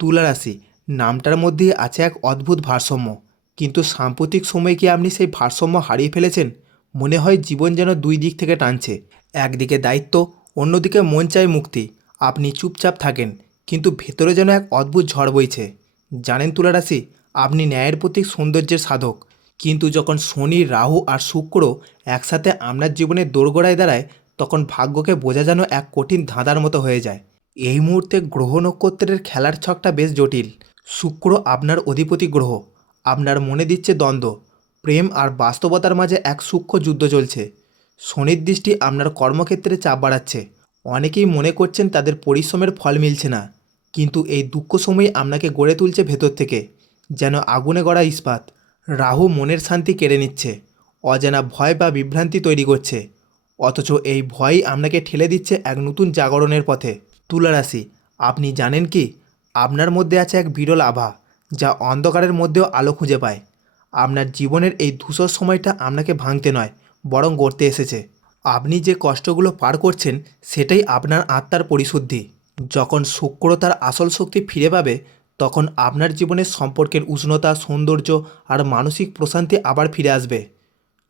তুলা রাশি। নামটার মধ্যে আছে এক অদ্ভুত ভারসাম্য। কিন্তু সাম্প্রতিক সময়ে কি আপনি সেই ভারসাম্য হারিয়ে ফেলেছেন? মনে হয় জীবন যেন দুই দিক থেকে টানছে। একদিকে দায়িত্ব, অন্যদিকে মন চায় মুক্তি। আপনি চুপচাপ থাকেন, কিন্তু ভেতরে যেন এক অদ্ভুত ঝড় বইছে। জানেন তুলা রাশি, আপনি ন্যায়ের প্রতীক সৌন্দর্যের সাধক। কিন্তু যখন শনি, রাহু আর শুক্র একসাথে আপনার জীবনে দোরগোড়ায় দাঁড়ায়, তখন ভাগ্যকে বোঝা যেন এক কঠিন ধাঁধার মতো হয়ে যায়। এই মুহূর্তে গ্রহ নক্ষত্রের খেলার ছকটা বেশ জটিল। শুক্র আপনার অধিপতি গ্রহ। আপনার মনে দিচ্ছে দ্বন্দ্ব। প্রেম আর বাস্তবতার মাঝে এক সূক্ষ্ম যুদ্ধ চলছে। শনির দৃষ্টি আপনার কর্মক্ষেত্রে চাপ বাড়াচ্ছে। অনেকেই মনে করছেন তাদের পরিশ্রমের ফল মিলছে না। কিন্তু এই দুঃখ সময় আপনাকে গড়ে তুলছে ভেতর থেকে, যেন আগুনে গড়া ইস্পাত। রাহু মনের শান্তি কেড়ে নিচ্ছে। অজানা ভয় বা বিভ্রান্তি তৈরি করছে। অথচ এই ভয়ই আপনাকে ঠেলে দিচ্ছে এক নতুন জাগরণের পথে। তুলা রাশি। আপনি জানেন কি? আপনার মধ্যে আছে এক বিরল আভা, যা অন্ধকারের মধ্যেও আলো খুঁজে পায়। আপনার জীবনের এই ধূসর সময়টা আপনাকে ভাঙতে নয়, বরং গড়তে এসেছে। আপনি যে কষ্টগুলো পার করছেন, সেটাই আপনার আত্মার পরিশুদ্ধি। যখন শুক্র তার আসল শক্তি ফিরে পাবে, তখন আপনার জীবনের সম্পর্কের উষ্ণতা, সৌন্দর্য আর মানসিক প্রশান্তি আবার ফিরে আসবে।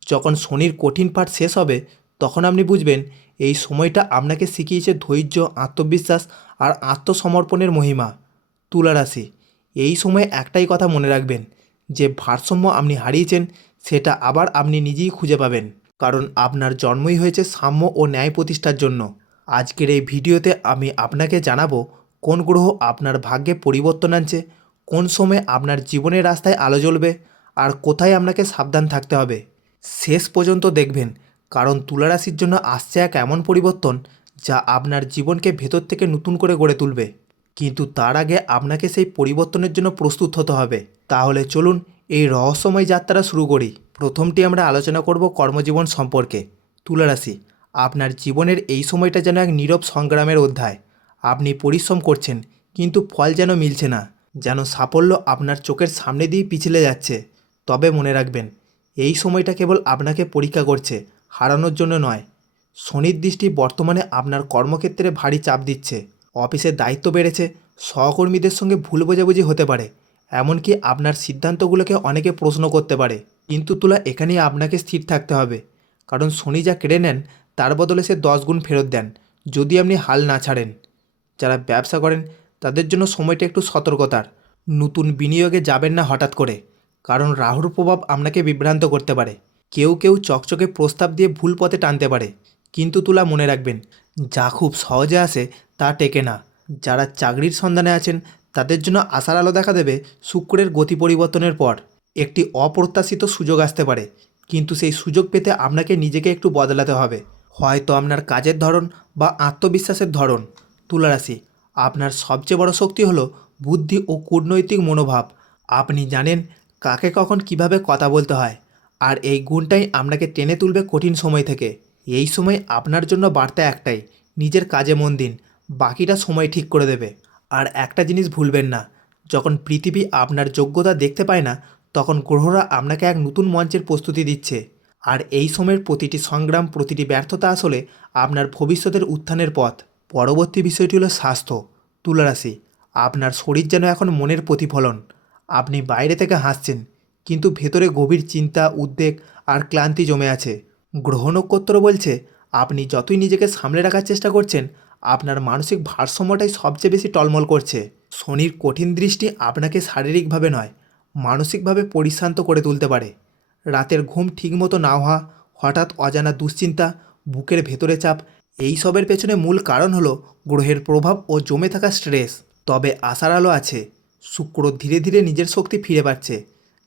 যখন শনির কঠিন পাঠ শেষ হবে তখন আপনি বুঝবেন, এই সময়টা আপনাকে শিখিয়েছে ধৈর্য, আত্মবিশ্বাস আর আত্মসমর্পণের মহিমা। তুলারাশি, এই সময়ে একটাই কথা মনে রাখবেন, যে ভারসাম্য আপনি হারিয়েছেন, সেটা আবার আপনি নিজেই খুঁজে পাবেন। কারণ আপনার জন্মই হয়েছে সাম্য ও ন্যায় প্রতিষ্ঠার জন্য। আজকের এই ভিডিওতে আমি আপনাকে জানাব, কোন গ্রহ আপনার ভাগ্যে পরিবর্তন আনছে, কোন সময় আপনার জীবনের রাস্তায় আলো জ্বলবে, আর কোথায় আপনাকে সাবধান থাকতে হবে। শেষ পর্যন্ত দেখবেন কারণ তুলারাশির জন্য আসছে এক এমন পরিবর্তন যা আপনার জীবনকে ভেতর থেকে নতুন করে গড়ে তুলবে। কিন্তু তার আগে আপনাকে সেই পরিবর্তনের জন্য প্রস্তুত হতে হবে। তাহলে চলুন এই রহস্যময় যাত্রা শুরু করি। প্রথমটি আমরা আলোচনা করব কর্মজীবন সম্পর্কে। তুলারাশি, আপনার জীবনের এই সময়টা যেন এক নীরব সংগ্রামের অধ্যায়। আপনি পরিশ্রম করছেন, কিন্তু ফল যেন মিলছে না, যেন সাফল্য আপনার চোখের সামনে দিয়ে পিছলে যাচ্ছে। তবে মনে রাখবেন, এই সময়টা কেবল আপনাকে পরীক্ষা করছে হারানোর জন্য নয়। শনির দৃষ্টি বর্তমানে আপনার কর্মক্ষেত্রে ভারী চাপ দিচ্ছে। অফিসের দায়িত্ব বেড়েছে, সহকর্মীদের সঙ্গে ভুল বোঝাবুঝি হতে পারে, এমনকি আপনার সিদ্ধান্তগুলোকে অনেকে প্রশ্ন করতে পারে। কিন্তু তুলা, এখানেই আপনাকে স্থির থাকতে হবে। কারণ শনি যা কেড়ে নেন, তার বদলে সে দশ গুণ ফেরত দেন, যদি আপনি হাল না ছাড়েন। যারা ব্যবসা করেন, তাদের জন্য সময়টা একটু সতর্কতার। নতুন বিনিয়োগে যাবেন না হঠাৎ করে। কারণ রাহুর প্রভাব আপনাকে বিভ্রান্ত করতে পারে। কেউ কেউ চকচকে প্রস্তাব দিয়ে ভুল পথে টানতে পারে, কিন্তু তুলা মনে রাখবেন, যা খুব সহজে আসে তা টেকে না। যারা চাকরির সন্ধানে আছেন, তাদের জন্য আশার আলো দেখা দেবে শুক্রের গতি পরিবর্তনের পর। একটি অপ্রত্যাশিত সুযোগ আসতে পারে, কিন্তু সেই সুযোগ পেতে আপনাকে নিজেকে একটু বদলাতে হবে। হয়তো আপনার কাজের ধরন বা আত্মবিশ্বাসের ধরন। তুলারাশি আপনার সবচেয়ে বড় শক্তি হলো বুদ্ধি ও কূটনৈতিক মনোভাব। আপনি জানেন কাকে কখন কীভাবে কথা বলতে হয়। আর এই গুণটাই আপনাকে টেনে তুলবে কঠিন সময় থেকে। এই সময় আপনার জন্য বার্তা একটাই, নিজের কাজে মন দিন, বাকিটা সময় ঠিক করে দেবে। আর একটা জিনিস ভুলবেন না, যখন পৃথিবী আপনার যোগ্যতা দেখতে পায় না, তখন গ্রহরা আপনাকে এক নতুন মঞ্চের প্রস্তুতি দিচ্ছে। আর এই সময়ের প্রতিটি সংগ্রাম, প্রতিটি ব্যর্থতা আসলে আপনার ভবিষ্যতের উত্থানের পথ। পরবর্তী বিষয়টি হলো স্বাস্থ্য, তুলারাশি। আপনার শরীর যেন এখন মনের প্রতিফলন। আপনি বাইরে থেকে হাসছেন কিন্তু ভেতরে গভীর চিন্তা, উদ্বেগ আর ক্লান্তি জমে আছে। গ্রহ নক্ষত্র বলছে, আপনি যতই নিজেকে সামলে রাখার চেষ্টা করছেন, আপনার মানসিক ভারসাম্যটাই সবচেয়ে বেশি টলমল করছে। শনির কঠিন দৃষ্টি আপনাকে শারীরিকভাবে নয়, মানসিকভাবে পরিশ্রান্ত করে তুলতে পারে। রাতের ঘুম ঠিকমতো না হওয়া, হঠাৎ অজানা দুশ্চিন্তা, বুকের ভেতরে চাপ, এই সবের পেছনে মূল কারণ হলো গ্রহের প্রভাব ও জমে থাকা স্ট্রেস। তবে আশার আলো আছে। শুক্র ধীরে ধীরে নিজের শক্তি ফিরে পাচ্ছে।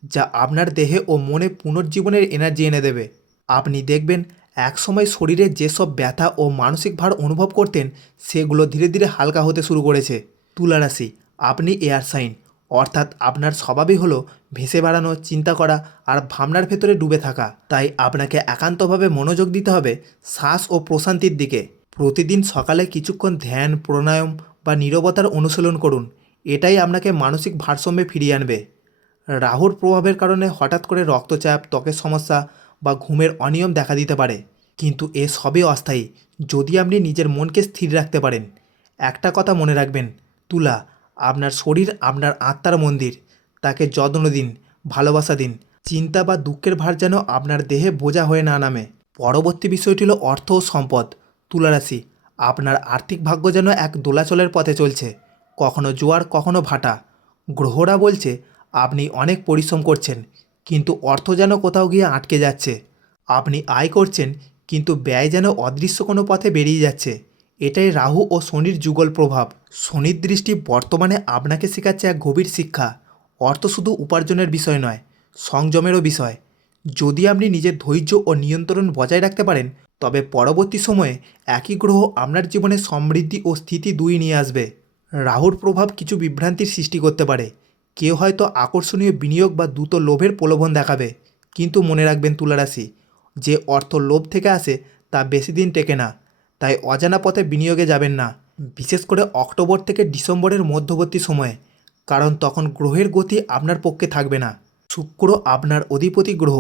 যা আপনার দেহে ও মনে পুনর্জীবনের এনার্জি এনে দেবে। আপনি দেখবেন, একসময় শরীরে যেসব ব্যথা ও মানসিক ভার অনুভব করতেন, সেগুলো ধীরে ধীরে হালকা হতে শুরু করেছে। তুলারাশি, আপনি এয়ার সাইন, অর্থাৎ আপনার স্বভাবই হলো ভেসে বেড়ানো, চিন্তা করা আর ভাবনার ভেতরে ডুবে থাকা। তাই আপনাকে একান্তভাবে মনোযোগ দিতে হবে শ্বাস ও প্রশান্তির দিকে। প্রতিদিন সকালে কিছুক্ষণ ধ্যান, প্রাণায়াম বা নীরবতার অনুশীলন করুন। এটাই আপনাকে মানসিক ভারসাম্যে ফিরিয়ে আনবে। রাহুর প্রভাবের কারণে হঠাৎ করে রক্তচাপ, ত্বকের সমস্যা বা ঘুমের অনিয়ম দেখা দিতে পারে। কিন্তু এ সবই অস্থায়ী, যদি আপনি নিজের মনকে স্থির রাখতে পারেন। একটা কথা মনে রাখবেন, তুলা, আপনার শরীর আপনার আত্মার মন্দির। তাকে যত্ন দিন, ভালোবাসা দিন। চিন্তা বা দুঃখের ভার যেন আপনার দেহে বোঝা হয়ে না নামে। পরবর্তী বিষয়টি হলো অর্থ ও সম্পদ। তুলারাশি আপনার আর্থিক ভাগ্য যেন এক দোলাচলের পথে চলছে। কখনো জোয়ার, কখনো ভাটা। গ্রহরা বলছে আপনি অনেক পরিশ্রম করছেন, কিন্তু অর্থ যেন কোথাও গিয়ে আটকে যাচ্ছে। আপনি আয় করছেন, কিন্তু ব্যয় যেন অদৃশ্য কোনো পথে বেরিয়ে যাচ্ছে। এটাই রাহু ও শনির যুগল প্রভাব। শনির দৃষ্টি বর্তমানে আপনাকে শেখাচ্ছে এক গভীর শিক্ষা। অর্থ শুধু উপার্জনের বিষয় নয়, সংযমেরও বিষয়। যদি আপনি নিজের ধৈর্য ও নিয়ন্ত্রণ বজায় রাখতে পারেন, তবে পরবর্তী সময়ে একই গ্রহ আপনার জীবনে সমৃদ্ধি ও স্থিতি দুই নিয়ে আসবে। রাহুর প্রভাব কিছু বিভ্রান্তির সৃষ্টি করতে পারে। কেউ হয়তো আকর্ষণীয় বিনিয়োগ বা দ্রুত লোভের প্রলোভন দেখাবে। কিন্তু মনে রাখবেন তুলারাশি, যে অর্থ লোভ থেকে আসে তা বেশি দিন টেকে না, তাই অজানা পথে বিনিয়োগে যাবেন না। বিশেষ করে অক্টোবর থেকে ডিসেম্বরের মধ্যবর্তী সময়ে, কারণ তখন গ্রহের গতি আপনার পক্ষে থাকবে না। শুক্র আপনার অধিপতি গ্রহ,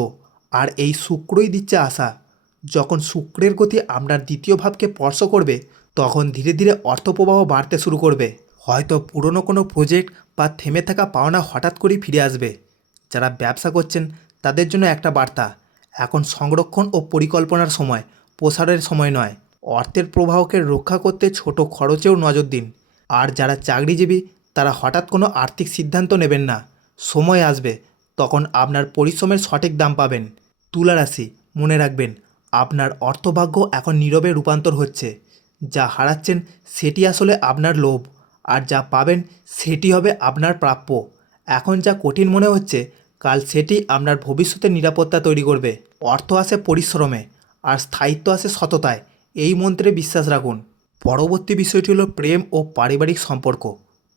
আর এই শুক্রই দিচ্ছে আশা। যখন শুক্রের গতি আপনার দ্বিতীয় ভাবকে স্পর্শ করবে, তখন ধীরে ধীরে অর্থপ্রবাহ বাড়তে শুরু করবে। হয়তো পুরনো কোনো প্রজেক্ট বা থেমে থাকা পাওনা হঠাৎ করেই ফিরে আসবে। যারা ব্যবসা করছেন, তাদের জন্য একটা বার্তা, এখন সংরক্ষণ ও পরিকল্পনার সময়, প্রসারের সময় নয়। অর্থের প্রবাহকে রক্ষা করতে ছোট খরচেও নজর দিন। আর যারা চাকরিজীবী, তারা হঠাৎ কোনো আর্থিক সিদ্ধান্ত নেবেন না। সময় আসবে, তখন আপনার পরিশ্রমের সঠিক দাম পাবেন। তুলা রাশি, মনে রাখবেন, আপনার অর্থভাগ্য এখন নীরবে রূপান্তর হচ্ছে। যা হারাচ্ছেন, সেটি আসলে আপনার লোভ। আর যা পাবেন সেটি হবে আপনার প্রাপ্য। এখন যা কঠিন মনে হচ্ছে, কাল সেটি আপনার ভবিষ্যতের নিরাপত্তা তৈরি করবে। অর্থ আসে পরিশ্রমে, আর স্থায়িত্ব আসে সততায়। এই মন্ত্রে বিশ্বাস রাখুন। পরবর্তী বিষয়টি হলো প্রেম ও পারিবারিক সম্পর্ক।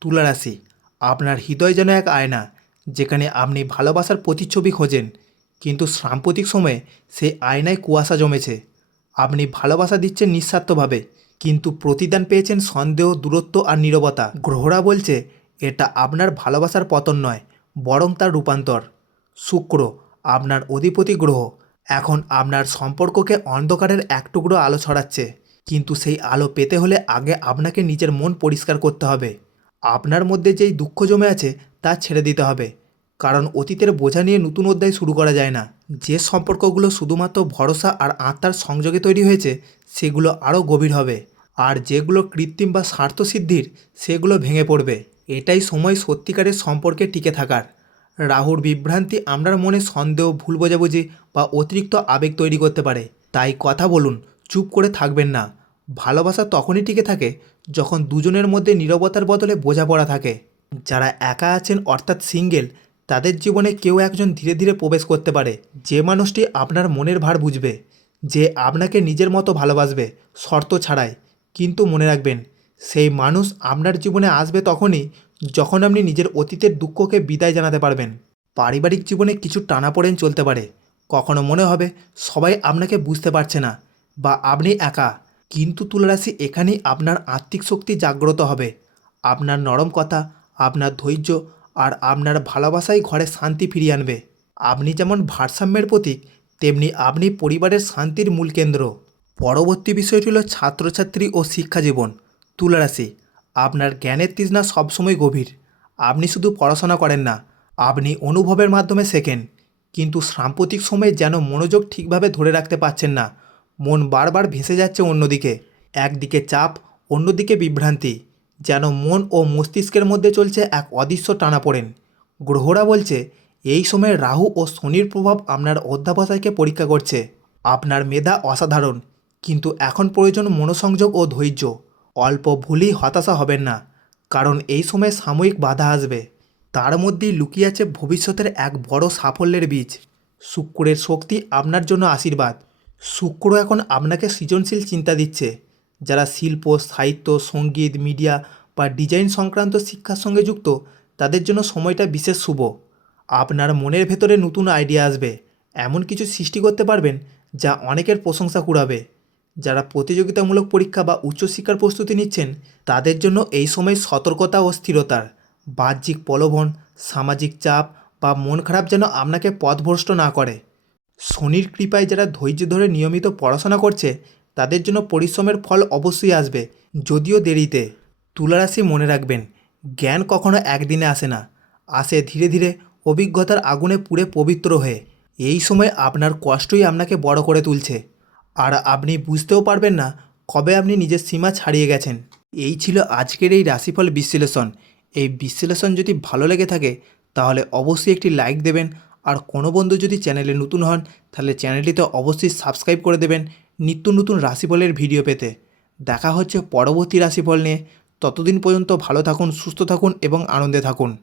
তুলা রাশি আপনার হৃদয় যেন এক আয়না, যেখানে আপনি ভালোবাসার প্রতিচ্ছবি খোঁজেন, কিন্তু সাম্প্রতিক সময়ে সেই আয়নায় কুয়াশা জমেছে। আপনি ভালোবাসা দিচ্ছেন নিঃস্বার্থভাবে কিন্তু প্রতিদান পেয়েছেন সন্দেহ, দূরত্ব আর নীরবতা। গ্রহরা বলছে, এটা আপনার ভালোবাসার পতন নয়, বরং তার রূপান্তর। শুক্র, আপনার অধিপতি গ্রহ। এখন আপনার সম্পর্ককে অন্ধকারের এক টুকরো আলো ছড়াচ্ছে। কিন্তু সেই আলো পেতে হলে আগে আপনাকে নিজের মন পরিষ্কার করতে হবে। আপনার মধ্যে যেই দুঃখ জমে আছে, তা ছেড়ে দিতে হবে। কারণ অতীতের বোঝা নিয়ে নতুন অধ্যায় শুরু করা যায় না। যে সম্পর্কগুলো শুধুমাত্র ভরসা আর আত্মার সংযোগে তৈরি হয়েছে, সেগুলো আরও গভীর হবে। আর যেগুলো কৃত্রিম বা স্বার্থসিদ্ধির সেগুলো ভেঙে পড়বে। এটাই সময় সত্যিকারের সম্পর্কে টিকে থাকার। রাহুর বিভ্রান্তি আপনার মনে সন্দেহ, ভুল বোঝাবুঝি বা অতিরিক্ত আবেগ তৈরি করতে পারে। তাই কথা বলুন, চুপ করে থাকবেন না। ভালোবাসা তখনই টিকে থাকে যখন দুজনের মধ্যে নীরবতার বদলে বোঝাপড়া থাকে। যারা একা আছেন, অর্থাৎ সিঙ্গেল তাদের জীবনে কেউ একজন ধীরে ধীরে প্রবেশ করতে পারে। যে মানুষটি আপনার মনের ভার বুঝবে, যে আপনাকে নিজের মতো ভালোবাসবে, শর্ত ছাড়াই। কিন্তু মনে রাখবেন, সেই মানুষ আপনার জীবনে আসবে তখনই যখন আপনি নিজের অতীতের দুঃখকে বিদায় জানাতে পারবেন। পারিবারিক জীবনে কিছু টানাপোড়েন চলতে পারে। কখনো মনে হবে, সবাই আপনাকে বুঝতে পারছে না বা আপনি একা। কিন্তু তুলারাশি এখানেই আপনার আত্মিক শক্তি জাগ্রত হবে। আপনার নরম কথা, আপনার ধৈর্য আর আপনার ভালোবাসাই ঘরে শান্তি ফিরিয়ে আনবে। আপনি যেমন ভারসাম্যের প্রতীক, তেমনি আপনি পরিবারের শান্তির মূল কেন্দ্র। পরবর্তী বিষয়টি হল ছাত্রছাত্রী ও শিক্ষা জীবন, তুলারাশি। আপনার জ্ঞানের তৃষ্ণা সবসময় গভীর। আপনি শুধু পড়াশোনা করেন না, আপনি অনুভবের মাধ্যমে শেখেন। কিন্তু সাম্প্রতিক সময়ে যেন মনোযোগ ঠিকভাবে ধরে রাখতে পারছেন না, মন বারবার ভেসে যাচ্ছে অন্যদিকে। একদিকে চাপ, অন্যদিকে বিভ্রান্তি। যেন মন ও মস্তিষ্কের মধ্যে চলছে এক অদৃশ্য টানাপোড়েন গ্রহরা বলছে, এই সময় রাহু ও শনির প্রভাব আপনার অধ্যাবসায়কে পরীক্ষা করছে। আপনার মেধা অসাধারণ, কিন্তু এখন প্রয়োজন মনোসংযোগ ও ধৈর্য। অল্প ভুলই হতাশা হবেন না, কারণ এই সময় সাময়িক বাধা আসবে। তার মধ্যেই লুকিয়ে আছে ভবিষ্যতের এক বড় সাফল্যের বীজ। শুক্রের শক্তি আপনার জন্য আশীর্বাদ। শুক্র এখন আপনাকে সৃজনশীল চিন্তা দিচ্ছে। যারা শিল্প, সাহিত্য, সংগীত, মিডিয়া বা ডিজাইন সংক্রান্ত শিক্ষার সঙ্গে যুক্ত, তাদের জন্য সময়টা বিশেষ শুভ। আপনার মনের ভেতরে নতুন আইডিয়া আসবে, এমন কিছু সৃষ্টি করতে পারবেন যা অনেকের প্রশংসা কুড়াবে। যারা প্রতিযোগিতামূলক পরীক্ষা বা উচ্চশিক্ষার প্রস্তুতি নিচ্ছেন, তাদের জন্য এই সময় সতর্কতা ও স্থিরতার, বাহ্যিক প্রলোভন, সামাজিক চাপ বা মন খারাপ যেন আপনাকে পথভ্রষ্ট না করে। শনির কৃপায় যারা ধৈর্য ধরে নিয়মিত পড়াশোনা করছে তাদের জন্য পরিশ্রমের ফল অবশ্যই আসবে, যদিও দেরিতে। তুলারাশি মনে রাখবেন, জ্ঞান কখনো একদিনে আসে না। আসে ধীরে ধীরে অভিজ্ঞতার আগুনে পুড়ে পবিত্র হয়ে। এই সময় আপনার কষ্টই আপনাকে বড় করে তুলছে। আর আপনি বুঝতেও পারবেন না কবে আপনি নিজের সীমা ছাড়িয়ে গেছেন। এই ছিল আজকের এই রাশিফল বিশ্লেষণ। এই বিশ্লেষণ যদি ভালো লেগে থাকে, তাহলে অবশ্যই একটি লাইক দেবেন। আর কোনো বন্ধু যদি চ্যানেলে নতুন হন, তাহলে চ্যানেলটিতে অবশ্যই সাবস্ক্রাইব করে দেবেন। নিত্য নতুন রাশিফলের ভিডিও পেতে। দেখা হচ্ছে পরবর্তী রাশিফল নিয়ে। ততদিন পর্যন্ত ভালো থাকুন, সুস্থ থাকুন এবং আনন্দে থাকুন।